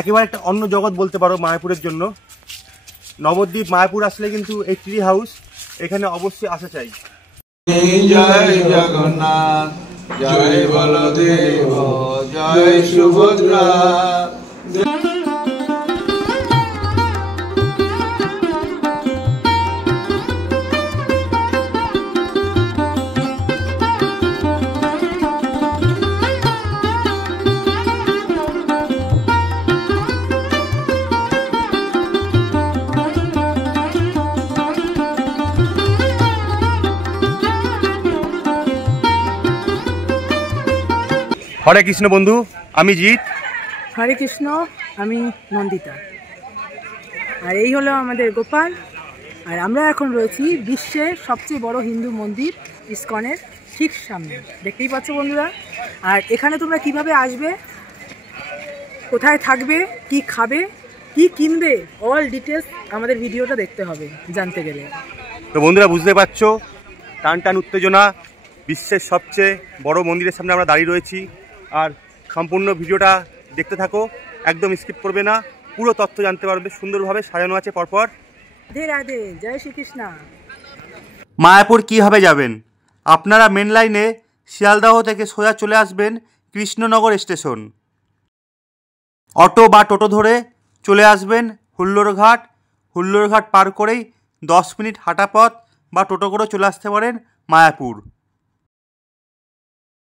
একেবারে একটা অন্য জগৎ বলতে পারো মায়াপুরের জন্য। নবদ্বীপ মায়াপুর আসলে কিন্তু এই ট্রি হাউস এখানে অবশ্যই আসা চাই। জয় জগন্নাথ, জয় বলদেব, জয় সুভদ্রা। হরে কৃষ্ণ বন্ধু, আমি জিৎ। হরে কৃষ্ণ, আমি নন্দিতা। আর এই হলো আমাদের গোপাল। আর আমরা এখন রয়েছি বিশ্বের সবচেয়ে বড় হিন্দু মন্দির ইসকনের ঠিক সামনে, দেখতেই পাচ্ছ বন্ধুরা। আর এখানে তোমরা কিভাবে আসবে, কোথায় থাকবে, কি খাবে, কি কিনবে, অল ডিটেলস আমাদের ভিডিওটা দেখতে হবে জানতে গেলে। তো বন্ধুরা বুঝতে পারছো, টান টান উত্তেজনা, বিশ্বের সবচেয়ে বড় মন্দিরের সামনে আমরা দাঁড়িয়ে রয়েছি। আর সম্পূর্ণ ভিডিওটা দেখতে থাকো, একদম স্কিপ করবে না, পুরো তথ্য জানতে পারবে। সুন্দরভাবে সাজানো আছে পরপর। রাধে রাধে, জয় শ্রীকৃষ্ণ। মায়াপুর কীভাবে যাবেন? আপনারা মেন লাইনে শিয়ালদাহ থেকে সোজা চলে আসবেন কৃষ্ণনগর স্টেশন। অটো বা টোটো ধরে চলে আসবেন হুল্লোড়ঘাট। হুল্লোড়ঘাট পার করেই 10 মিনিট হাঁটা পথ বা টোটো করে চলে আসতে পারেন মায়াপুর।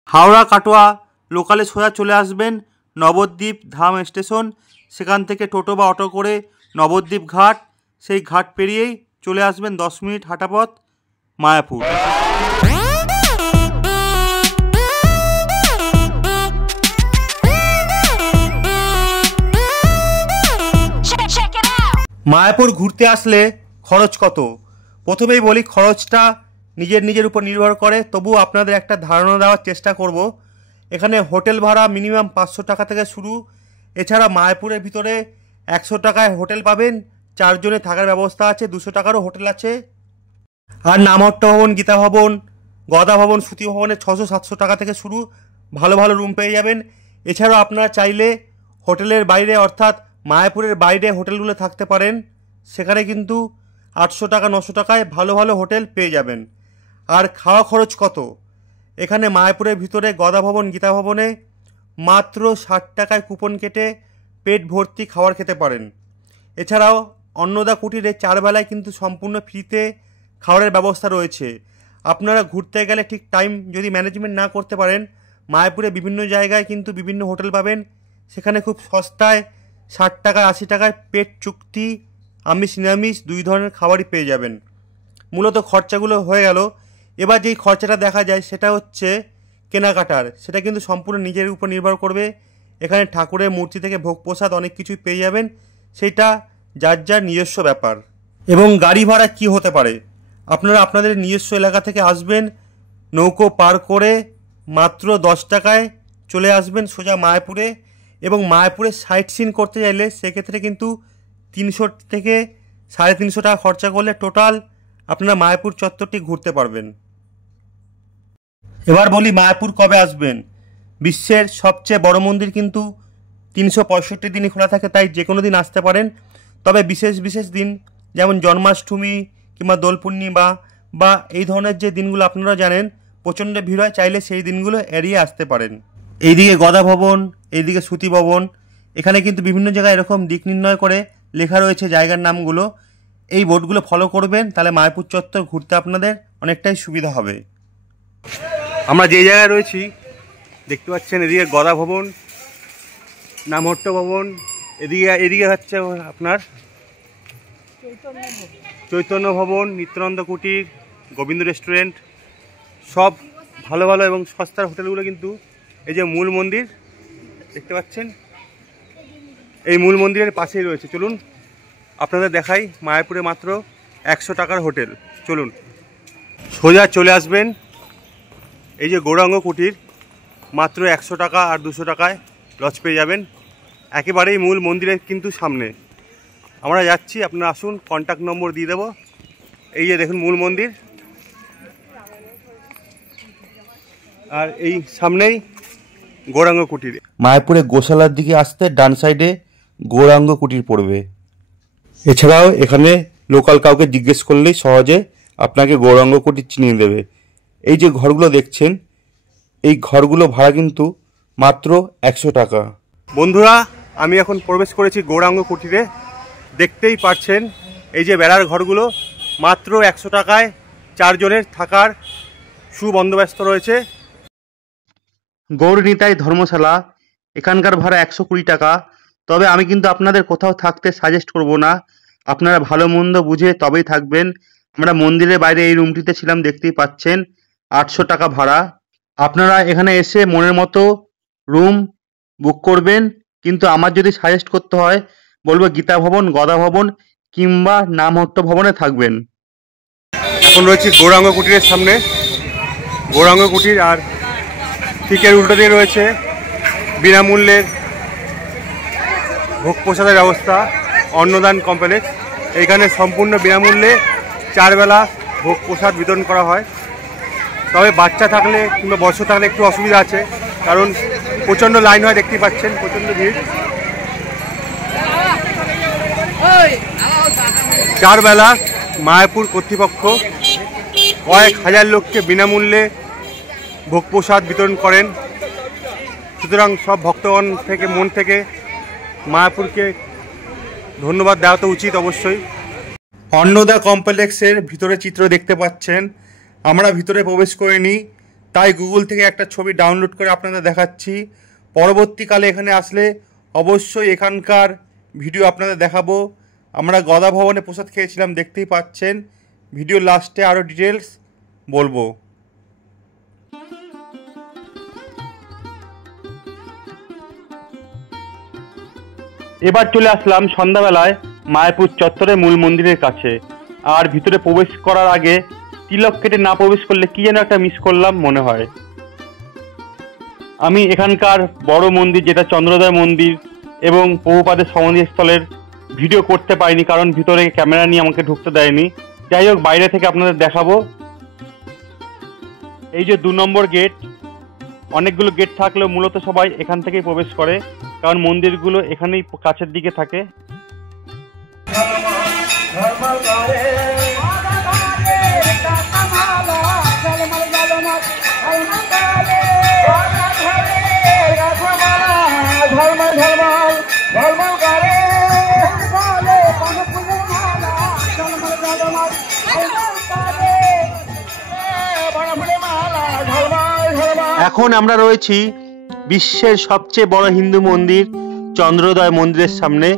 হাওড়া কাটোয়া লোকালে সোজা চলে আসবেন নবদ্বীপ ধাম স্টেশন। সেখান থেকে টোটো বা অটো করে নবদ্বীপ ঘাট, সেই ঘাট পেরিয়েই চলে আসবেন 10 মিনিট হাঁটা পথ মায়াপুর। মায়াপুর ঘুরতে আসলে খরচ কত? প্রথমেই বলি, খরচটা নিজের উপর নির্ভর করে, তবুও আপনাদের একটা ধারণা দেওয়ার চেষ্টা করব। এখানে হোটেল ভাড়া মিনিমাম 500 টাকা থেকে শুরু। এছাড়া মায়াপুরের ভিতরে 100 টাকায় হোটেল পাবেন, 4 জনে থাকার ব্যবস্থা আছে, 200 টাকারও হোটেল আছে। আর নামহট্ট ভবন, গীতা ভবন, গদা ভবন, শ্রুতি ভবনে 600-700 টাকা থেকে শুরু, ভালো ভালো রুম পেয়ে যাবেন। এছাড়াও আপনারা চাইলে হোটেলের বাইরে অর্থাৎ মায়াপুরের বাইরে হোটেলগুলো থাকতে পারেন, সেখানে কিন্তু 800 টাকা 900 টাকায় ভালো ভালো হোটেল পেয়ে যাবেন। আর খাওয়া খরচ কত? এখানে মায়াপুরের ভিতরে গদা ভবন, গীতা ভবনে মাত্র 60 টাকায় কুপন কেটে পেট ভর্তি খাবার খেতে পারেন। এছাড়াও অন্নদা কুটিরে 4 বেলায় কিন্তু সম্পূর্ণ ফ্রিতে খাবারের ব্যবস্থা রয়েছে। আপনারা ঘুরতে গেলে ঠিক টাইম যদি ম্যানেজমেন্ট না করতে পারেন, মায়াপুরে বিভিন্ন জায়গায় কিন্তু বিভিন্ন হোটেল পাবেন, সেখানে খুব সস্তায় 60 টাকা 80 টাকায় পেট চুক্তি আমিষ নিরামিষ 2 ধরনের খাবারই পেয়ে যাবেন। মূলত খরচাগুলো হয়ে গেল। এবার যেই খরচাটা দেখা যায় সেটা হচ্ছে কেনাকাটার। সেটা কিন্তু সম্পূর্ণ নিজের উপর নির্ভর করবে। এখানে ঠাকুরের মূর্তি থেকে ভোগ প্রসাদ অনেক কিছুই পেয়ে যাবেন, সেটা যার যার নিজস্ব ব্যাপার। এবং গাড়ি ভাড়া কি হতে পারে? আপনারা আপনাদের নিজস্ব এলাকা থেকে আসবেন, নৌকো পার করে মাত্র 10 টাকায় চলে আসবেন সোজা মায়াপুরে। এবং মায়াপুরে সাইট সিন করতে চাইলে সেক্ষেত্রে কিন্তু 300 থেকে 350 টাকা খরচা করলে টোটাল আপনারা মায়াপুর চত্বরটি ঘুরতে পারবেন। এবার বলি মায়াপুর কবে আসবেন। বিশ্বের সবচেয়ে বড় মন্দির কিন্তু 365 দিনই খোলা থাকে, তাই যে কোনো দিন আসতে পারেন। তবে বিশেষ বিশেষ দিন যেমন জন্মাষ্টমী কিংবা দোল পূর্ণিমা বা এই ধরনের যে দিনগুলো আপনারা জানেন প্রচণ্ড ভিড় হয়, চাইলে সেই দিনগুলো এড়িয়ে আসতে পারেন। এইদিকে গদা ভবন, এইদিকে শ্রুতি ভবন, এখানে কিন্তু বিভিন্ন জায়গায় এরকম দিক নির্ণয় করে লেখা রয়েছে জায়গার নামগুলো। এই বোর্ডগুলো ফলো করবেন, তাহলে মায়াপুর চত্বর ঘুরতে আপনাদের অনেকটাই সুবিধা হবে। আমরা যে জায়গায় রয়েছি দেখতে পাচ্ছেন, এদিকে গদা ভবন, নামহট্ট ভবন, এদিকে হচ্ছে আপনার চৈতন্য ভবন, নিত্যানন্দ কুটির, গোবিন্দ রেস্টুরেন্ট, সব ভালো ভালো এবং সস্তার হোটেলগুলো কিন্তু এই যে মূল মন্দির দেখতে পাচ্ছেন, এই মূল মন্দিরের পাশেই রয়েছে। চলুন আপনাদের দেখাই মায়াপুরে মাত্র 100 টাকার হোটেল। চলুন সোজা চলে আসবেন এই যে গৌরাঙ্গ কুটির, মাত্র 100 টাকা আর 200 টাকায় লজ পেয়ে যাবেন, একেবারেই মূল মন্দিরের কিন্তু সামনে। আমরা যাচ্ছি, আপনারা আসুন, কন্ট্যাক্ট নম্বর দিয়ে দেবো। এই যে দেখুন মূল মন্দির, আর এই সামনেই গৌরাঙ্গ কুটির। মায়াপুরে গোশালার দিকে আসতে ডান সাইডে গৌরাঙ্গ কুটির পড়বে। এছাড়াও এখানে লোকাল কাউকে জিজ্ঞেস করলেই সহজে আপনাকে গৌরাঙ্গ কুটির চিনিয়ে দেবে। এই যে ঘরগুলো দেখছেন, এই ঘরগুলো ভাড়া কিন্তু মাত্র 100 টাকা। বন্ধুরা, আমি এখন প্রবেশ করেছি গৌরাঙ্গ কুটিরে। দেখতেই পাচ্ছেন এই যে বেড়ার ঘরগুলো মাত্র 100 টাকায় 4 জনের থাকার সুবন্দোবস্ত রয়েছে। গৌরনীতাই ধর্মশালা, এখানকার ভাড়া 120 টাকা। তবে আমি কিন্তু আপনাদের কোথাও থাকতে সাজেস্ট করব না, আপনারা ভালো মন্দ বুঝে তবেই থাকবেন। আমরা মন্দিরের বাইরে এই রুমটিতে ছিলাম, দেখতেই পাচ্ছেন 800 টাকা ভাড়া। আপনারা এখানে এসে মনের মতো রুম বুক করবেন, কিন্তু আমার যদি সাজেস্ট করতে হয় বলবো গীতা ভবন, গদা ভবন কিংবা নামহট্ট ভবনে থাকবেন। এখন রয়েছে গৌরাঙ্গ কুটিরের সামনে। গৌরাঙ্গ কুটির আর ঠিক এর উল্টো দিয়ে রয়েছে বিনামূল্যের ভোগ প্রসাদের ব্যবস্থা, অন্নদান কমপ্লেক্স। এখানে সম্পূর্ণ বিনামূল্যে 4 বেলা ভোগ প্রসাদ বিতরণ করা হয়। তবে বাচ্চা থাকলে কিংবা বয়স্ক থাকলে একটু অসুবিধা আছে, কারণ প্রচণ্ড লাইন হয়, দেখতেই পাচ্ছেন প্রচণ্ড ভিড়। 4 বেলা মায়াপুর কর্তৃপক্ষ কয়েক হাজার লোককে বিনামূল্যে ভোগ প্রসাদ বিতরণ করেন। সুতরাং সব ভক্তগণ থেকে মন থেকে মায়াপুরকে ধন্যবাদ দেওয়া তো উচিত অবশ্যই। অন্নদা কমপ্লেক্সের ভিতরে চিত্র দেখতে পাচ্ছেন। আমরা ভিতরে প্রবেশ করিনি, তাই গুগল থেকে একটা ছবি ডাউনলোড করে আপনাদের দেখাচ্ছি। পরবর্তীকালে এখানে আসলে অবশ্যই এখানকার ভিডিও আপনাদের দেখাবো। আমরা গদা ভবনে প্রসাদ খেয়েছিলাম, দেখতেই পাচ্ছেন। ভিডিও লাস্টে আরও ডিটেলস বলবো। এবার চলে আসলাম সন্ধ্যাবেলায় মায়াপুর চত্বরে মূল মন্দিরের কাছে। আর ভিতরে প্রবেশ করার আগে তিলক কেটে না প্রবেশ করলে কি যেন একটা মিস করলাম মনে হয়। আমি এখানকার বড় মন্দির যেটা চন্দ্রোদয় মন্দির এবং প্রভুপাদের সমাধিস্থলের ভিডিও করতে পারিনি, কারণ ভিতরে ক্যামেরা নিয়ে আমাকে ঢুকতে দেয়নি। যাই হোক, বাইরে থেকে আপনাদের দেখাবো। এই যে 2 নম্বর গেট, অনেকগুলো গেট থাকলেও মূলত সবাই এখান থেকেই প্রবেশ করে, কারণ মন্দিরগুলো এখানেই কাছের দিকে থাকে। এখন আমরা রয়েছি বিশ্বের সবচেয়ে বড় হিন্দু মন্দির চন্দ্রোদয় মন্দিরের সামনে।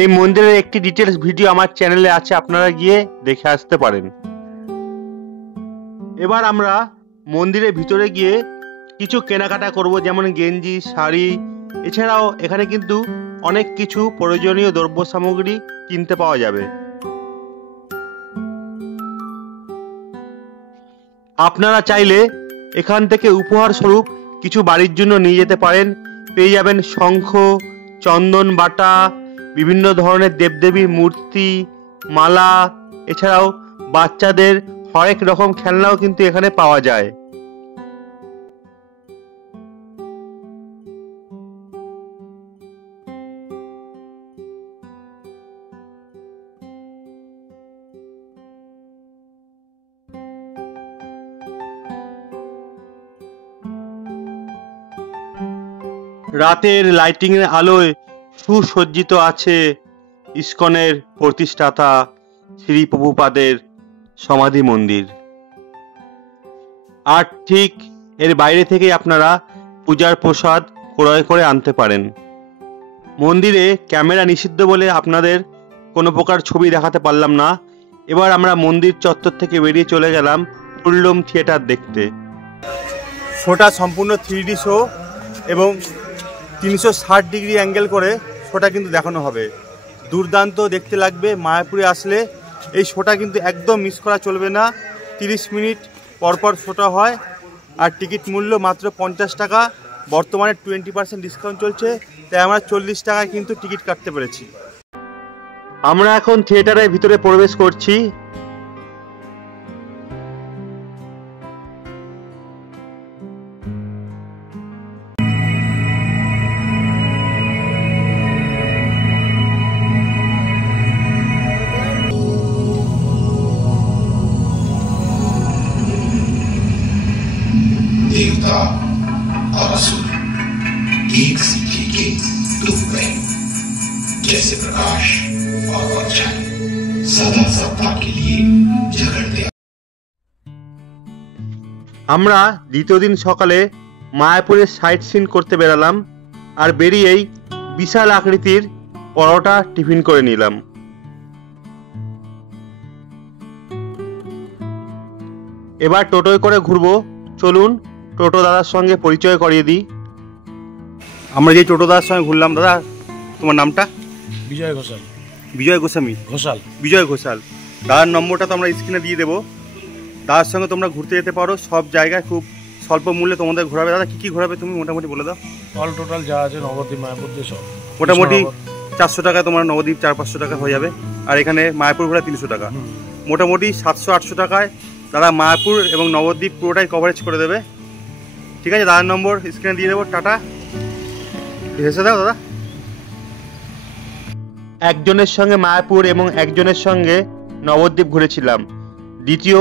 এই মন্দিরের একটি ডিটেলস ভিডিও আমার চ্যানেলে আছে, আপনারা গিয়ে দেখে আসতে পারেন। এবার আমরা মন্দিরের ভিতরে গিয়ে কিছু কেনাকাটা করব, যেমন গেঞ্জি, শাড়ি। এছাড়াও এখানে কিন্তু অনেক কিছু প্রয়োজনীয় দ্রব্য সামগ্রী কিনতে পাওয়া যাবে। আপনারা চাইলে এখান থেকে উপহার স্বরূপ কিছু বাড়ির জন্য নিয়ে যেতে পারেন। পেয়ে যাবেন শঙ্খ, চন্দন বাটা, বিভিন্ন ধরনের দেবদেবীর মূর্তি, মালা। এছাড়াও বাচ্চাদের হরেক রকম খেলনাও কিন্তু এখানে পাওয়া যায়। রাতের লাইটিং এর আলোয় সুসজ্জিত আছে ইসকনের প্রতিষ্ঠাতা শ্রী প্রভুপাদের সমাধি মন্দির। আর ঠিক এর বাইরে থেকে আপনারা পূজার প্রসাদ ক্রয় করে আনতে পারেন। মন্দিরে ক্যামেরা নিষিদ্ধ বলে আপনাদের কোনো প্রকার ছবি দেখাতে পারলাম না। এবার আমরা মন্দির চত্বর থেকে বেরিয়ে চলে গেলাম ফুলডোম থিয়েটার দেখতে। শোটা সম্পূর্ণ 3D শো এবং 360 ডিগ্রি অ্যাঙ্গেল করে শোটা কিন্তু দেখানো হবে। দুর্দান্ত দেখতে লাগবে। মায়াপুরে আসলে এই শোটা কিন্তু একদম মিস করা চলবে না। 30 মিনিট পরপর শোটা হয় আর টিকিট মূল্য মাত্র 50 টাকা। বর্তমানে 20% ডিসকাউন্ট চলছে, তাই আমরা 40 টাকায় কিন্তু টিকিট কাটতে পেরেছি। আমরা এখন থিয়েটারের ভিতরে প্রবেশ করছি। गए जैसे प्रकाश और परछाई सदा सत्ता के लिए झगड़ते। আমরা দ্বিতীয় দিন সকালে মায়াপুরের সাইট সিন করতে বেরালাম আর বেরিয়েই বিশাল আকৃতির পরোটা টিফিন করে নিলাম। এবার টোটোয় করে ঘুরবো, চলুন টোটো দাদার সঙ্গে পরিচয় করিয়ে দিই। আমরা যে টোটো দাদার সঙ্গে ঘুরলাম, দাদা তোমার নামটা? বিজয় ঘোষাল। বিজয় গোস্বামী ঘোষাল। বিজয় ঘোষাল। দাদার নম্বরটা তো আমরা স্ক্রিনে দিয়ে দেবো। দাদার সঙ্গে তোমরা ঘুরতে যেতে পারো, সব জায়গায় খুব স্বল্প মূল্যে তোমাদের ঘোরাবে। দাদা কী কী ঘোরাবে তুমি মোটামুটি বলে দাও। অল টোটাল যা আছে নবদ্বীপ মায়াপুর দিয়ে সব মোটামুটি 400 টাকায় তোমার নবদ্বীপ 400-500 টাকা হয়ে যাবে, আর এখানে মায়াপুর ঘোরা 300 টাকা। মোটামুটি 700-800 টাকায় দাদা মায়াপুর এবং নবদ্বীপ পুরোটাই কভারেজ করে দেবে। ঠিক আছে, দাদার নম্বর স্ক্রিনে দিয়ে দেবো। টাটা, ভেসে দাও দাদা। একজনের সঙ্গে মায়াপুর এবং একজনের সঙ্গে নবদ্বীপ ঘুরেছিলাম। দ্বিতীয়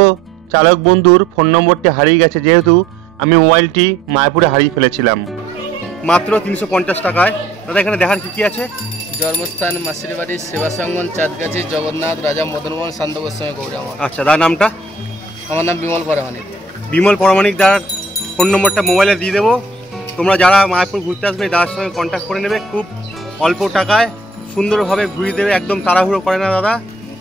চালক বন্ধুর ফোন নম্বরটি হারিয়ে গেছে, যেহেতু আমি মোবাইলটি মায়াপুরে হারিয়ে ফেলেছিলাম। মাত্র 350 টাকায়। দাদা এখানে দেখার কি কি আছে? জন্মস্থান মাসির বাড়ি, সেবাসঙ্গন, চাঁদগাছি, জগন্নাথ, রাজা মদনমোহন, শান্ত গোস্বামী গৌড়ে আমার। আচ্ছা, দাদার নামটা? আমার নাম বিমল পরামানিক। বিমল পরামানিক। দাদার ফোন নম্বরটা মোবাইলে দিয়ে দেবো। তোমরা যারা মায়াপুর ঘুরতে আসবে দাদার সঙ্গে কন্ট্যাক্ট করে নেবে। খুব অল্প টাকায় সুন্দরভাবে ঘুরিয়ে দেবে, একদম তাড়াহুড়ো করে না দাদা।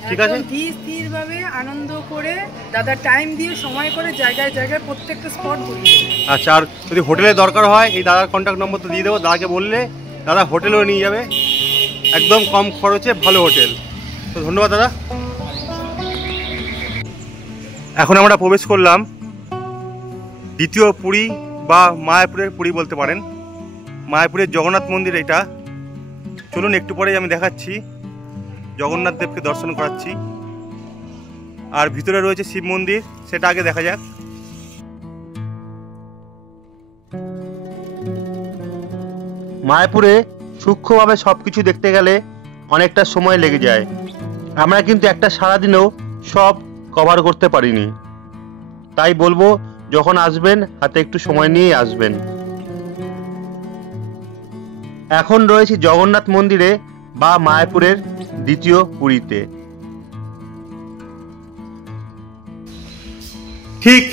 ঠিক আছে, স্থিরভাবে আনন্দ করে দাদা টাইম দিয়ে সময় করে জায়গায় জায়গায় প্রত্যেকটা স্পট ঘুরিয়ে দেবে। আচ্ছা, আর যদি হোটেলের দরকার হয় এই দাদার কন্ট্যাক্ট নম্বর তো দিয়ে দেবো। দাদাকে বললে দাদা হোটেলেও নিয়ে যাবে, একদম কম খরচে ভালো হোটেল। তো ধন্যবাদ দাদা। এখন আমরা প্রবেশ করলাম দ্বিতীয় পুরী বা মায়াপুরের পুরী বলতে পারেন। মায়াপুরের জগন্নাথ মন্দির এটা। চলুন একটু পরেই আমি দেখাচ্ছি, জগন্নাথ দেবকে দর্শন করাচ্ছি। আর ভিতরে রয়েছে শিব মন্দির, সেটা আগে দেখা যাক। মায়াপুরে সূক্ষ্মভাবে সব কিছু দেখতে গেলে অনেকটা সময় লেগে যায়। আমরা কিন্তু একটা সারাদিনেও সব কভার করতে পারিনি। তাই বলবো, যখন আসবেন হাতে একটু সময় নিয়েই আসবেন। এখন রয়েছে জগন্নাথ মন্দিরে বা মায়াপুরের দ্বিতীয় পুরীতে। ঠিক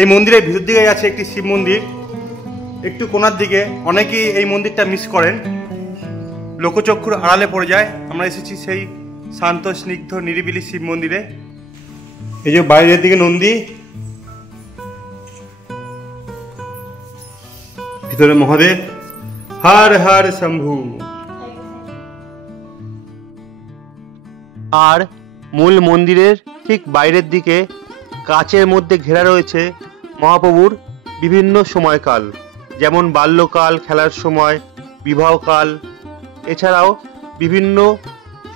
এই মন্দিরের ভিতর দিকে আছে একটি শিব মন্দির, একটু কোণার দিকে। অনেকেই এই মন্দিরটা মিস করেন, লোকচক্ষুর আড়ালে পড়ে যায়। আমরা এসেছি সেই শান্ত স্নিগ্ধ নিরিবিলি শিব মন্দিরে। এই যে বাইরের দিকে নন্দী, ভিতরে মহাদেব। হর হর শম্ভু। আর মূল মন্দিরের ঠিক বাইরের দিকে কাচের মধ্যে ঘেরা রয়েছে মহাপ্রভুর বিভিন্ন সময়কাল, যেমন বাল্যকাল, খেলার সময়, বিবাহকাল, এছাড়াও বিভিন্ন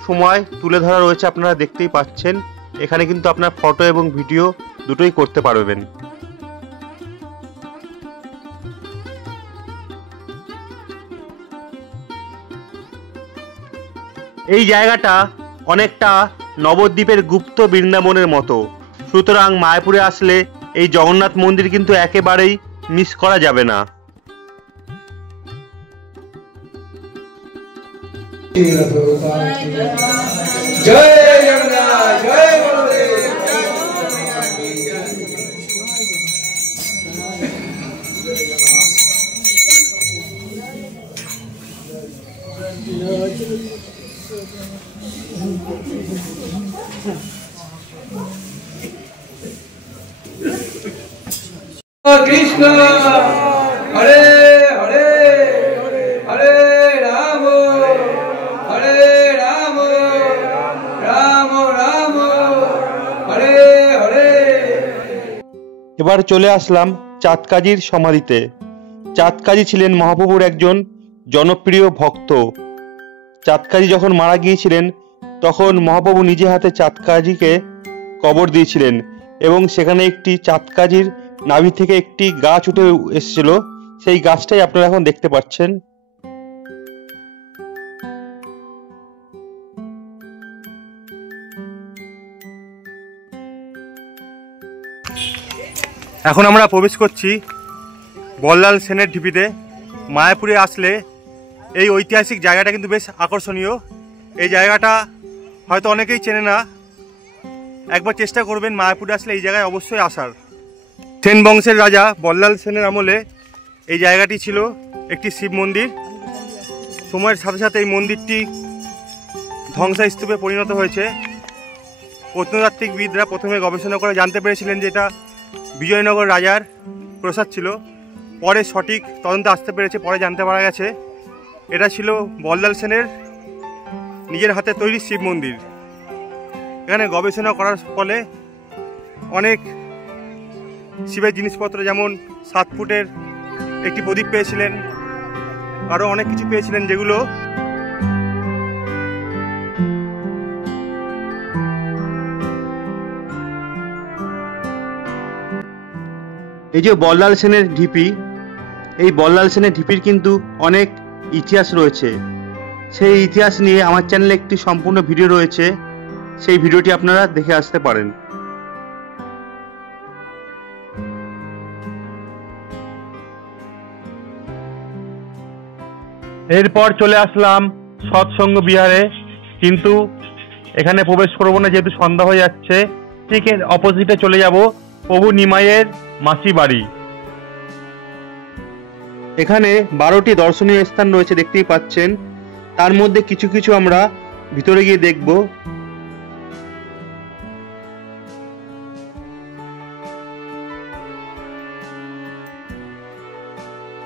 সময় তুলে ধরা রয়েছে। আপনারা দেখতেই পাচ্ছেন, এখানে কিন্তু আপনার ফটো এবং ভিডিও দুটোই করতে পারবেন। এই জায়গাটা অনেকটা নবদ্বীপের গুপ্ত বৃন্দাবনের মতো। সুতরাং মায়াপুরে আসলে এই জগন্নাথ মন্দির কিন্তু একেবারেই মিস করা যাবে না। জয় জগন্নাথ, জয় বলদেব। কৃষ্ণ হরে হরে হরে রাম হরে রাম রাম রাম হরে হরে। এবার চলে আসলাম চাঁদকাজির সমাধিতে। চাঁদকাজি ছিলেন মহাপ্রভুর একজন জনপ্রিয় ভক্ত। চাঁদকাজি যখন মারা গিয়েছিলেন তখন মহাপ্রভু নিজে হাতে চাঁদকাজিকে কবর দিয়েছিলেন এবং সেখানে একটি চাঁদকাজির নাভি থেকে একটি গাছ উঠে এসেছিল। সেই গাছটাই আপনারা এখন দেখতে পাচ্ছেন। এখন আমরা প্রবেশ করছি বল্লাল সেনের ঢিপিতে। মায়াপুরে আসলে এই ঐতিহাসিক জায়গাটা কিন্তু বেশ আকর্ষণীয়। এই জায়গাটা হয়তো অনেকেই চেনে না, একবার চেষ্টা করবেন মায়াপুরে আসলে এই জায়গায় অবশ্যই আসার। সেন বংশের রাজা বল্লাল সেনের আমলে এই জায়গাটি ছিল একটি শিব মন্দির। সময়ের সাথে সাথে এই মন্দিরটি ধ্বংসস্তূপে পরিণত হয়েছে। প্রত্নতাত্ত্বিকবিদরা প্রথমে গবেষণা করে জানতে পেরেছিলেন যে এটা বিজয়নগর রাজার প্রসাদ ছিল। পরে সঠিক তদন্তে আসতে পেরেছে, পরে জানতে পারা গেছে এটা ছিল বল্লাল সেনের নিজের হাতে তৈরি শিব মন্দির। এখানে গবেষণা করার ফলে অনেক শিবের জিনিসপত্র, যেমন 7 ফুটের একটি প্রদীপ পেয়েছিলেন, আরও অনেক কিছু পেয়েছিলেন, যেগুলো এই যে বল্লাল সেনের ঢিপি, এই বল্লাল সেনের ঢিপির কিন্তু অনেক ইতিহাস রয়েছে। সেই ইতিহাস নিয়ে আমার চ্যানেলে একটি সম্পূর্ণ ভিডিও রয়েছে, সেই ভিডিওটি আপনারা দেখে আসতে পারেন। এরপর চলে আসলাম সৎসঙ্গ বিহারে, কিন্তু এখানে প্রবেশ করব না যেহেতু সন্ধ্যা হয়ে যাচ্ছে। ঠিক এর অপোজিটে চলে যাব প্রভু নিমাইয়ের মাসি বাড়ি। এখানে 12টি দর্শনীয় স্থান রয়েছে, দেখতেই পাচ্ছেন। তার মধ্যে কিছু কিছু আমরা ভিতরে গিয়ে দেখব।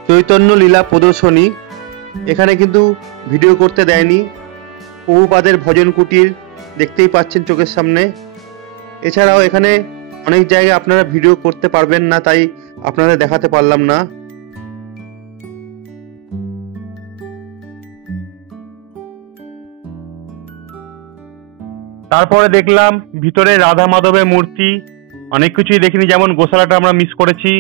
চৈতন্য লীলা প্রদর্শনী, এখানে কিন্তু ভিডিও করতে দেয়নি। প্রভুপাদের ভজন কুটির দেখতেই পাচ্ছেন চোখের সামনে। এছাড়াও এখানে অনেক জায়গায় আপনারা ভিডিও করতে পারবেন না, তাই আপনাদের দেখাতে পারলাম না। তারপরে দেখলাম ভিতরে রাধা মাধবের মূর্তি, অনেক কিছুই দেখিনি, যেমন গোশালাটা আমরা মিস করেছি।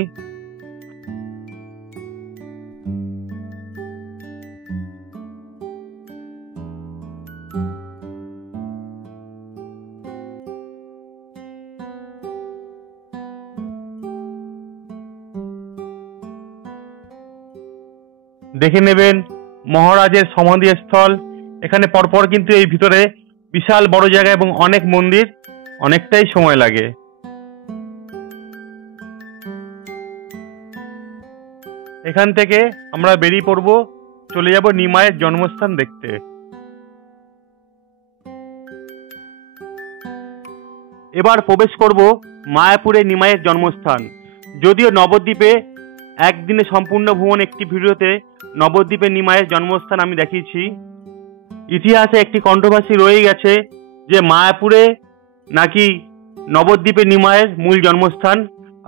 দেখে নেবেন মহারাজের সমাধিস্থল। এখানে পরপর কিন্তু এই ভিতরে বিশাল বড় জায়গা এবং অনেক মন্দির, অনেকটাই সময় লাগে। এখান থেকে আমরা বেরিয়ে পড়ব, চলে যাব নিমাইয়ের জন্মস্থান দেখতে। এবার প্রবেশ করব মায়াপুরে নিমাইয়ের জন্মস্থান। যদিও নবদ্বীপে একদিনে সম্পূর্ণ ভ্রমণ একটি ভিডিওতে নবদ্বীপে নিমাইয়ের জন্মস্থান আমি দেখিয়েছি। ইতিহাসে একটি কন্ট্রোভার্সি রয়ে গেছে যে মায়াপুরে নাকি নবদ্বীপে নিমাইয়ের মূল জন্মস্থান।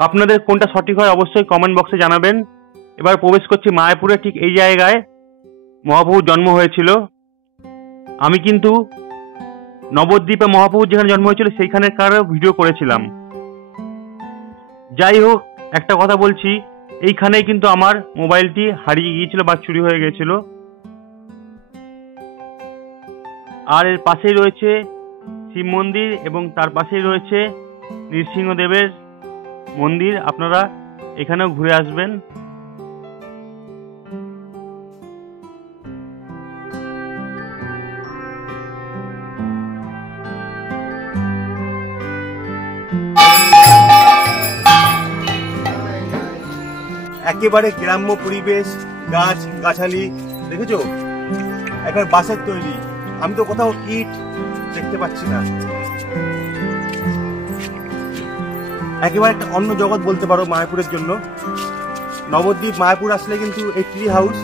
আপনাদের কোনটা সঠিক হয় অবশ্যই কমেন্ট বক্সে জানাবেন। এবার প্রবেশ করছি মায়াপুরে, ঠিক এই জায়গায় মহাপ্রভুর জন্ম হয়েছিল। আমি কিন্তু নবদ্বীপে মহাপ্রভুর যেখানে জন্ম হয়েছিল সেইখানে কারো ভিডিও করেছিলাম। যাই হোক, একটা কথা বলছি, এইখানেই কিন্তু আমার মোবাইলটি হারিয়ে গিয়েছিল বা চুরি হয়ে গেছিল। আর এর পাশেই রয়েছে শিব মন্দির এবং তার পাশেই রয়েছে নৃসিংহদেবের মন্দির। আপনারা এখানেও ঘুরে আসবেন। একেবারে গ্রাম্য পরিবেশ, গাছ গাছালি, দেখেছো? একবার বাঁশের তৈরি, আমি তো কোথাও ইট দেখতে পাচ্ছি না। একেবারে একটা অন্য জগৎ বলতে পারো মায়াপুরের জন্য। নবদ্বীপ মায়াপুর আসলে কিন্তু এই ট্রি হাউস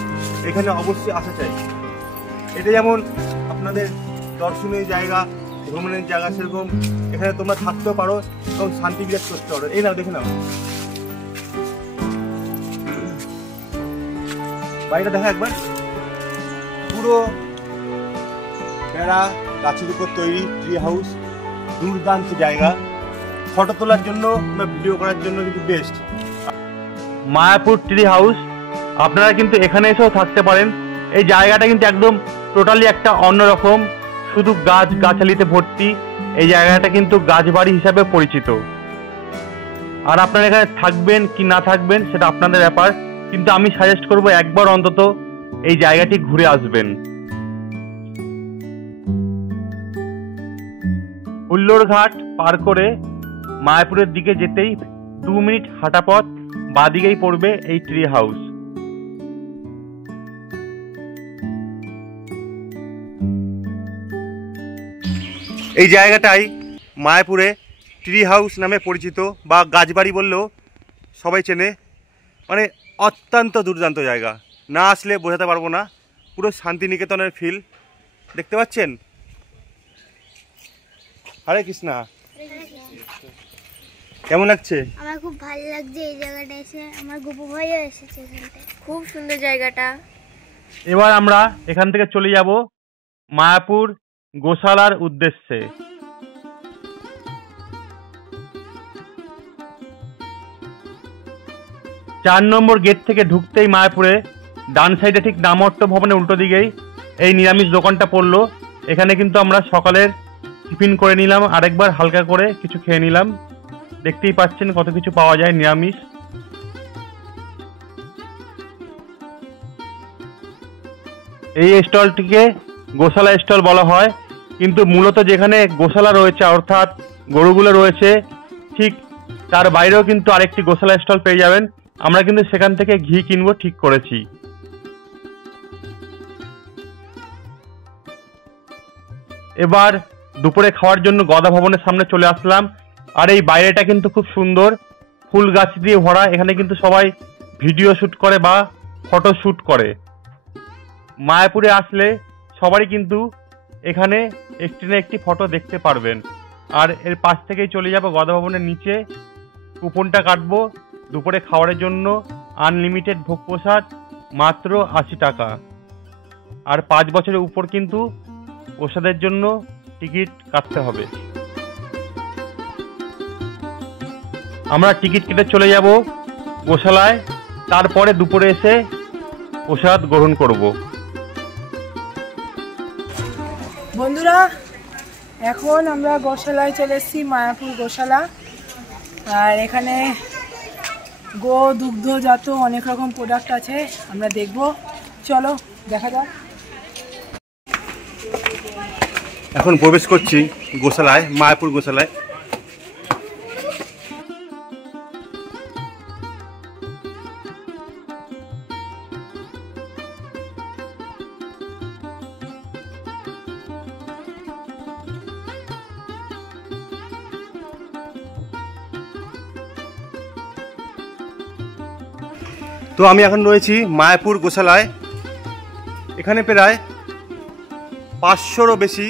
এখানে অবশ্যই আসা চাই। এটা যেমন আপনাদের দর্শনীয় জায়গা, ভ্রমণের জায়গা, সেরকম এখানে তোমরা থাকতেও পারো এবং শান্তি বিরাজ করতে পারো। এই নাও, দেখে নাও বাড়িটা, দেখা একবার। পুরো বেড়া গাছের উপর তৈরি ট্রি হাউস, দুর্দান্ত জায়গা। ফটো তোলার জন্য বা ভিডিও করার জন্য কিন্তু বেস্ট। মায়াপুর ট্রি হাউস, আপনারা কিন্তু এখানে এসেও থাকতে পারেন। এই জায়গাটা কিন্তু একদম টোটালি একটা অন্যরকম, শুধু গাছ গাছালিতে ভর্তি। এই জায়গাটা কিন্তু গাছবাড়ি হিসাবে পরিচিত। আর আপনারা এখানে থাকবেন কি না থাকবেন সেটা আপনাদের ব্যাপার, কিন্তু আমি সাজেস্ট করব একবার অন্তত এই জায়গাটি ঘুরে আসবেন। হুল্লোড় ঘাট পার করে মায়াপুরের দিকে যেতেই 2 মিনিট হাঁটা পথ, বাঁদিকেই পড়বে এই ট্রি হাউস। এই জায়গাটাই মায়াপুরে ট্রি হাউস নামে পরিচিত, বা গাছবাড়ি বললেও সবাই চেনে। মানে অত্যন্ত দুর্দান্ত জায়গা, না আসলে বোঝাতে পারবো না। পুরো শান্তিনিকেতনের ফিল দেখতে পাচ্ছেন। হরে কৃষ্ণা, কেমন লাগছে? আমার খুব ভালো লাগছে এই জায়গাটা এসে। আমার গোপু ভাইও এসেছে এখানটায়, খুব সুন্দর জায়গাটা। এবার আমরা এখান থেকে চলে যাব মায়াপুর গোশালার উদ্দেশ্যে। 4 নম্বর গেট থেকে ঢুকতেই মায়াপুরে ডান সাইডে ঠিক নামহট্ট ভবনের উল্টো দিকেই এই নিরামিষ দোকানটা পড়লো। এখানে কিন্তু আমরা সকালের টিফিন করে নিলাম, আরেকবার হালকা করে কিছু খেয়ে নিলাম। দেখতেই পাচ্ছেন কত কিছু পাওয়া যায় নিরামিষ। এই স্টলটিকে গোশালা স্টল বলা হয়, কিন্তু মূলত যেখানে গোশালা রয়েছে অর্থাৎ গরুগুলো রয়েছে ঠিক তার বাইরেও কিন্তু আরেকটি গোশালা স্টল পেয়ে যাবেন। আমরা কিন্তু সেখান থেকে ঘি কিনবো ঠিক করেছি। এবার দুপুরে খাওয়ার জন্য গদা ভবনের সামনে চলে আসলাম। আর এই বাইরেটা কিন্তু খুব সুন্দর, ফুল গাছ দিয়ে ভরা। এখানে কিন্তু সবাই ভিডিও শ্যুট করে বা ফটো শ্যুট করে। মায়াপুরে আসলে সবারই কিন্তু এখানে একটি না একটি ফটো দেখতে পারবেন। আর এর পাশ থেকেই চলে যাব গদা ভবনের নিচে, কুপনটা কাটবো। দুপুরে খাওয়ারের জন্য আনলিমিটেড ভোগ প্রসাদ মাত্র 80 টাকা। আর 5 বছরের উপর কিন্তু প্রসাদের জন্য টিকিট কাটতে হবে। আমরা টিকিট কেটে চলে যাব গোশালায়, তারপরে দুপুরে এসে প্রসাদ গ্রহণ করব। বন্ধুরা, এখন আমরা গোশালায় চলে এসেছি, মায়াপুর গোশালা। আর এখানে গো দুগ্ধজাত অনেক রকম প্রোডাক্ট আছে, আমরা দেখব। চলো দেখা যাক। এখন প্রবেশ করছি গোশালায়, মায়াপুর গোশালায়। তো আমি এখন রয়েছি মায়াপুর গোশালায়। এখানে প্রায় 500রও বেশি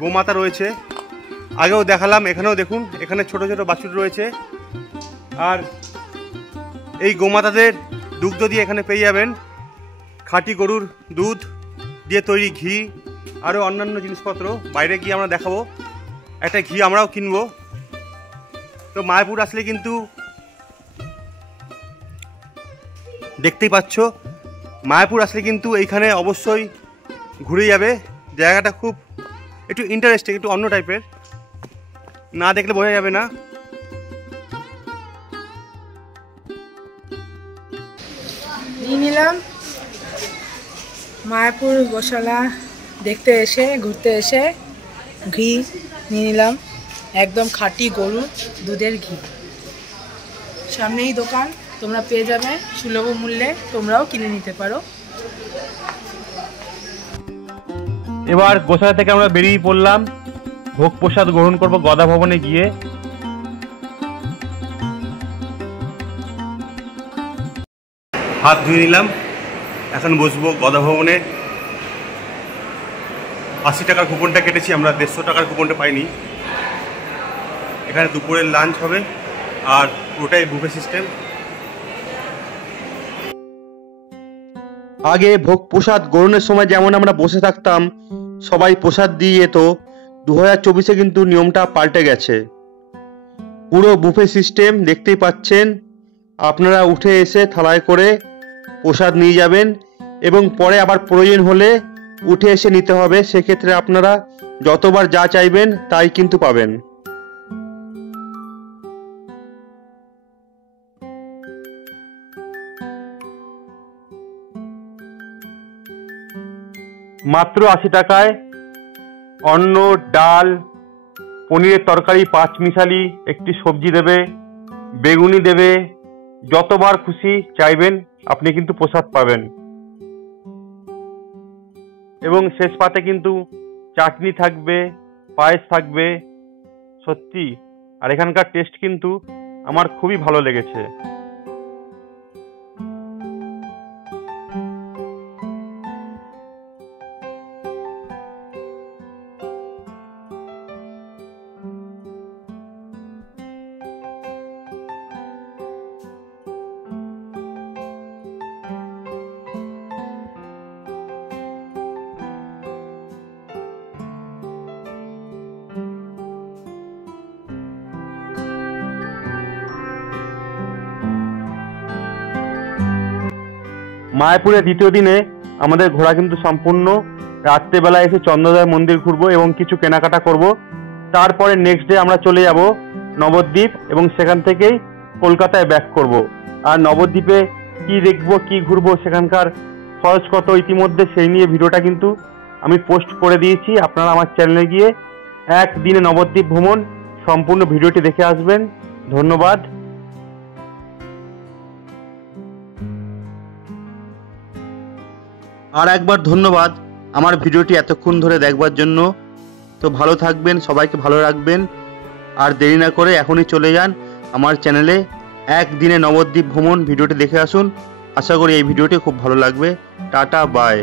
গোমাতা রয়েছে। আগেও দেখালাম, এখানেও দেখুন, এখানে ছোট ছোট বাছুর রয়েছে। আর এই গোমাতাদের দুগ্ধ দিয়ে এখানে পেয়ে যাবেন খাঁটি গরুর দুধ দিয়ে তৈরি ঘি, আরও অন্যান্য জিনিসপত্র। বাইরে গিয়ে আমরা দেখাবো, একটা ঘি আমরাও কিনবো। তো মায়াপুর আসলে কিন্তু দেখতেই পাচ্ছ, মায়াপুর আসলে কিন্তু এইখানে অবশ্যই ঘুরে যাবে। জায়গাটা খুব একটু ইন্টারেস্টিং, একটু অন্য টাইপের, না দেখলে বোঝা যাবে না। নিয়ে নিলাম মায়াপুর গোশালা দেখতে এসে, ঘুরতে এসে ঘি নিয়ে নিলাম, একদম খাঁটি গরুর দুধের ঘি। সামনেই দোকান, তোমরা পেয়ে যাবে সুলভ মূল্যে, তোমরাও কিনে নিতে পারো। এবার গোশালা থেকে আমরা বেরিয়ে পড়লাম, ভোগ প্রসাদ গ্রহণ করব গদা ভবনে গিয়ে। হাত ধুয়ে নিলাম, এখন বসবো গদা ভবনে। 80 টাকার কুপনটা কেটেছি আমরা, 150 টাকার কুপনটা পাইনি। এখানে দুপুরের লাঞ্চ হবে, আর পুরোটাই বুফে সিস্টেম। আগে ভোগ প্রসাদ গ্রহণের সময় যেমন আমরা বসে থাকতাম, সবাই প্রসাদ দিয়ে যেত, 2024-এ কিন্তু নিয়মটা পাল্টে গেছে। পুরো বুফে সিস্টেম দেখতেই পাচ্ছেন। আপনারা উঠে এসে থালায় করে প্রসাদ নিয়ে যাবেন, এবং পরে আবার প্রয়োজন হলে উঠে এসে নিতে হবে। সেক্ষেত্রে আপনারা যতবার যা চাইবেন তাই কিন্তু পাবেন। মাত্র 80 টাকায় অন্ন, ডাল, পনিরের তরকারি, 5 মিশালি, একটি সবজি দেবে, বেগুনি দেবে, যতবার খুশি চাইবেন আপনি কিন্তু প্রসাদ পাবেন। এবং শেষ পাতে কিন্তু চাটনি থাকবে, পায়েস থাকবে। সত্যি, আর এখানকার টেস্ট কিন্তু আমার খুবই ভালো লেগেছে। মায়াপুরের দ্বিতীয় দিনে আমাদের ঘোরা কিন্তু সম্পূর্ণ। রাত্রেবেলা এসে চন্দ্রোদয় মন্দির ঘুরবো এবং কিছু কেনাকাটা করব। তারপরে নেক্সট ডে আমরা চলে যাব নবদ্বীপ এবং সেখান থেকেই কলকাতায় ব্যাক করব। আর নবদ্বীপে কি দেখবো, কি ঘুরবো, সেখানকার খরচ কত, ইতিমধ্যে সেই নিয়ে ভিডিওটা কিন্তু আমি পোস্ট করে দিয়েছি। আপনারা আমার চ্যানেলে গিয়ে একদিনে নবদ্বীপ ভ্রমণ সম্পূর্ণ ভিডিওটি দেখে আসবেন। ধন্যবাদ। আর একবার ধন্যবাদ আমার ভিডিওটি এতক্ষণ ধরে দেখবার জন্য। তো ভালো থাকবেন, সবাইকে ভালো রাখবেন। আর দেরি না করে এখনই চলে যান আমার চ্যানেলে, একদিনে নবদ্বীপ ভ্রমণ ভিডিওটি দেখে আসুন। আশা করি এই ভিডিওটি খুব ভালো লাগবে। Tata, by.